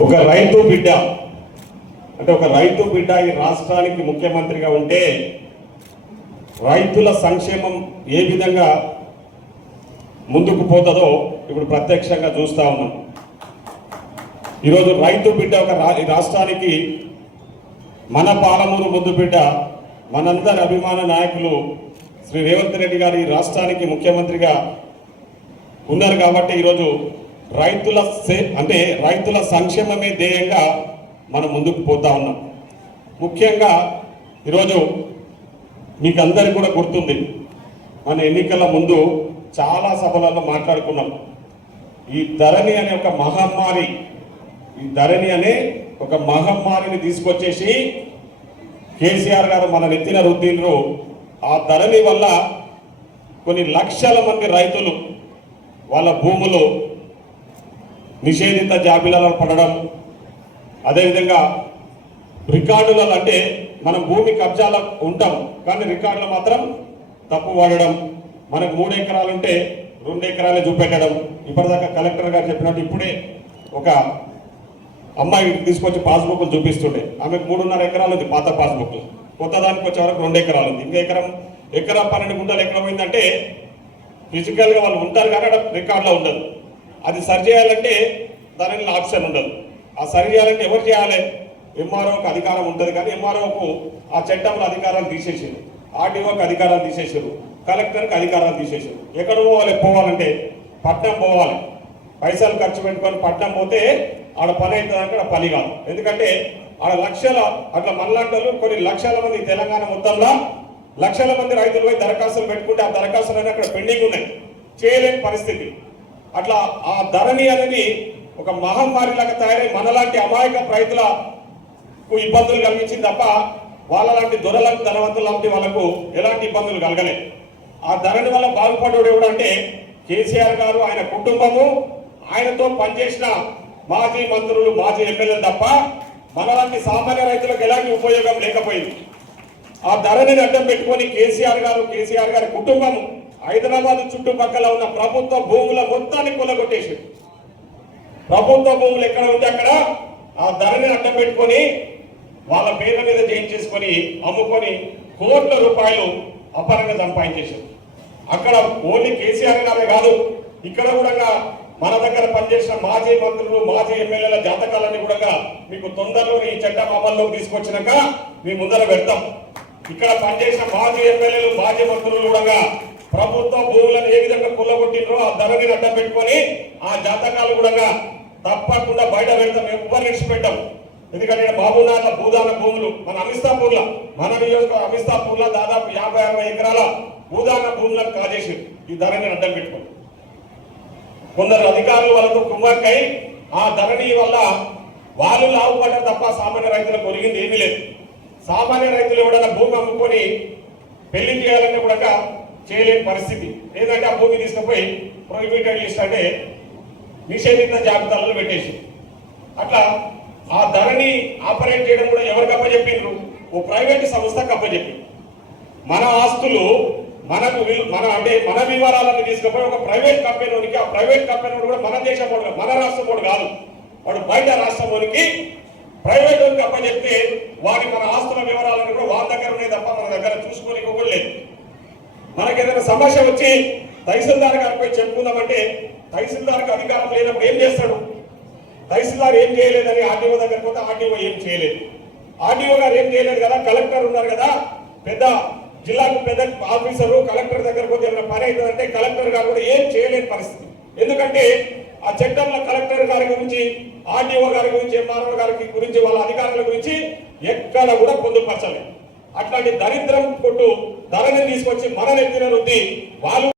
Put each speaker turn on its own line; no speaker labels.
ఒక రైతు బిడ్డ అంటే ఒక రైతు బిడ్డ ఈ రాష్ట్రానికి ముఖ్యమంత్రిగా ఉంటే రైతుల సంక్షేమం ఏ విధంగా ముందుకు పోతుందో ఇప్పుడు ప్రత్యక్షంగా చూస్తా ఉన్నాం. ఈరోజు రైతు బిడ్డ ఒక రా- ఈ రాష్ట్రానికి మన పాలమూరు ముద్దు బిడ్డ మనందరి అభిమాన నాయకులు శ్రీ రేవంత్ రెడ్డి గారు ఈ రాష్ట్రానికి ముఖ్యమంత్రిగా ఉన్నారు కాబట్టి ఈరోజు రైతుల సే- అంటే రైతుల సంక్షేమమే ధ్యేయంగా మనం ముందుకు పోతా ఉన్నాం. ముఖ్యంగా ఈరోజు మీకు అందరికీ కూడా గుర్తుంది మన ఎన్నికల ముందు చాలా సభలలో మాట్లాడుకున్నాం. ఈ ధరణి అనే ఒక మహమ్మారి ఈ ధరణి అనే ఒక మహమ్మారిని తీసుకొచ్చేసి కేసీఆర్ గారు మన నెత్తిన రుద్దిండ్రు. ఆ ధరణి వల్ల కొన్ని లక్షల మంది రైతులు వాళ్ళ భూములు నిషేధిత జాబిలాలో పడడం అదేవిధంగా రికార్డులలో అంటే మనం భూమి కబ్జాలో ఉంటాం కానీ రికార్డులు మాత్రం తప్పు వాడడం మనకు మూడు ఎకరాలు ఉంటే రెండు ఎకరాలే చూపెట్టడం. ఇప్పటిదాకా కలెక్టర్ గారు చెప్పినట్టు ఇప్పుడే ఒక అమ్మాయి తీసుకొచ్చి పాస్బుక్లు చూపిస్తుండే. ఆమెకు మూడున్నర ఎకరాలు ఉంది పాత పాస్బుక్లు. కొత్త దానికి వచ్చే వరకు రెండు ఎకరాలు ఉంది. ఇంకా ఎకరం ఎకరం పన్నెండు గుంటలు ఎక్కడ పోయిందంటే ఫిజికల్గా వాళ్ళు ఉంటారు కానీ అక్కడ రికార్డులో ఉండదు. అది సరి చేయాలంటే దానిలో ఆప్షన్ ఉండదు. ఆ సరి చేయాలంటే ఎవరు చేయాలి? ఎంఆర్ఓకి అధికారం ఉంటుంది కానీ ఎంఆర్ఓకు ఆ చట్టంలో అధికారాలు తీసేసారు ఆర్టీఓకి అధికారాలు తీసేసారు కలెక్టర్కి అధికారాలు తీసేసారు ఎక్కడ పోవాలి? పోవాలంటే పట్నం పోవాలి. పైసలు ఖర్చు పెట్టుకొని పట్నం పోతే ఆడ పని అవుతుంది అంటే ఆడ పని కాదు. ఎందుకంటే ఆడ లక్షల అట్లా మనలాంటి కొన్ని లక్షల మంది తెలంగాణ మొత్తంలో లక్షల మంది రైతులు పోయి దరఖాస్తులు పెట్టుకుంటే ఆ దరఖాస్తులు అక్కడ పెండింగ్ ఉన్నాయి. చేయలేని పరిస్థితి. అట్లా ఆ ధరణి అనేది ఒక మహమ్మారి లాగా తయారై మనలాంటి అమాయక రైతులకు ఇబ్బందులు కలిగించింది తప్ప వాళ్ళ లాంటి దొరలకు ధనవంతుల లాంటి వాళ్ళకు ఎలాంటి ఇబ్బందులు కలగలేదు ఆ ధరణి వల్ల బాగుపడేవాడు ఎవడు అంటే కేసీఆర్ గారు ఆయన కుటుంబము ఆయనతో పనిచేసిన మాజీ మంత్రులు మాజీ ఎమ్మెల్యేలు తప్ప మనలాంటి సామాన్య రైతులకు ఎలాంటి ఉపయోగం లేకపోయింది. ఆ ధరని అడ్డం పెట్టుకొని కేసీఆర్ గారు కేసీఆర్ గారి కుటుంబం హైదరాబాద్ చుట్టుపక్కల ఉన్న ప్రభుత్వ భూముల మొత్తాన్ని కొల్లగొట్టేసి ప్రభుత్వ భూములు ఎక్కడ ఉంటే అక్కడ ఆ ధరని అడ్డం పెట్టుకొని వాళ్ళ పేర్ల మీద చేయించేసుకొని అమ్ముకొని కోట్ల రూపాయలు అపరంగా సంపాదించేశారు. అక్కడ ఓన్లీ కేసీఆర్ గారే కాదు ఇక్కడ కూడా మన దగ్గర పనిచేసిన మాజీ మంత్రులు మాజీ ఎమ్మెల్యేల జాతకాలన్నీ కూడా మీకు తొందరలో ఈ చట్టం అమల్లోకి తీసుకొచ్చినాక మీ ముందర పెడతాం. ఇక్కడ పనిచేసిన మాజీ ఎమ్మెల్యేలు మాజీ మంత్రులు కూడా ప్రభుత్వ భూములను ఏ విధంగా కుల్లగొట్టినరో ఆ ధరని అడ్డం పెట్టుకొని ఆ జాతకాలు కూడా తప్పకుండా బయట పెడతాం. ఎవ్వరు విడిచిపెట్టాం. ఎందుకంటే బాబునాథ భూదాన భూములు మన అమిస్తాపూర్ల మన నియోజకవర్గం అమిస్తాపూర్లో దాదాపు యాభై అరవై ఎకరాల భూదాన భూములను కాజేసి ఈ ధరని అడ్డం పెట్టుకొని. కొందరు అధికారులు వాళ్ళతో కుమ్మక్కై ఆ ధరణి వల్ల వాళ్ళు లాభపడ్డారు తప్ప సామాన్య రైతులకు ఒరిగింది ఏమీ లేదు. సామాన్య రైతులు ఎవడన్నా భూమి అమ్ముకొని పెళ్ళి చేయాలంటే కూడా చేయలేని పరిస్థితి. లేదంటే ఆ భూమి తీసుకుపోయి ప్రొహిబిటెడ్ లిస్ట్ అంటే నిషేధిత జాబితాలలో పెట్టేసి. అట్లా ఆ ధరని ఆపరేట్ చేయడం కూడా ఎవరికి అప్పచెప్పిండ్రు? ఓ ప్రైవేట్ సంస్థకు అప్పచెప్పి మన ఆస్తులు మనకు మన అంటే మన వివరాలను తీసుకుపోయి ఒక ప్రైవేట్ కంపెనీకి ఆ ప్రైవేట్ కంపెనీ కూడా మన దేశం వాడు మన రాష్ట్రం వాడు కాదు. వాడు బయట రాష్ట్రం వాడికి ప్రైవేట్ వాడికి అప్పచెప్తే వాడి మన ఆస్తుల వివరాలను కూడా వాళ్ళ దగ్గర ఉన్నాయి తప్ప మన దగ్గర చూసుకొని కూడా లేదు. మనకి ఏదైనా సమస్య వచ్చి తహసీల్దార్ గారిపై చెప్పుకుందామంటే తహసీల్దార్కి అధికారం లేనప్పుడు ఏం చేస్తాడు? తహసీల్దార్ ఏం చేయలేదని ఆర్డీఓ దగ్గర పోతే ఆర్డీఓ ఏం చేయలేదు. ఆర్డీఓ గారు ఏం చేయలేదు కదా? కలెక్టర్ ఉన్నారు కదా? పెద్ద జిల్లాకు పెద్ద ఆఫీసరు కలెక్టర్ దగ్గర పోతే ఏమైనా పని అవుతుందంటే కలెక్టర్ గారు కూడా ఏం చేయలేని పరిస్థితి. ఎందుకంటే ఆ చట్టంలో కలెక్టర్ గారి గురించి ఆర్డీఓ గారి గురించి ఎంఆర్ఓ గారి గురించి వాళ్ళ అధికారుల గురించి ఎక్కడ కూడా పొందుపరచలేదు. అట్లాంటి దరిద్రం కొట్టు ధరని తీసుకొచ్చి మన నెత్తిన రుద్ది వాళ్ళు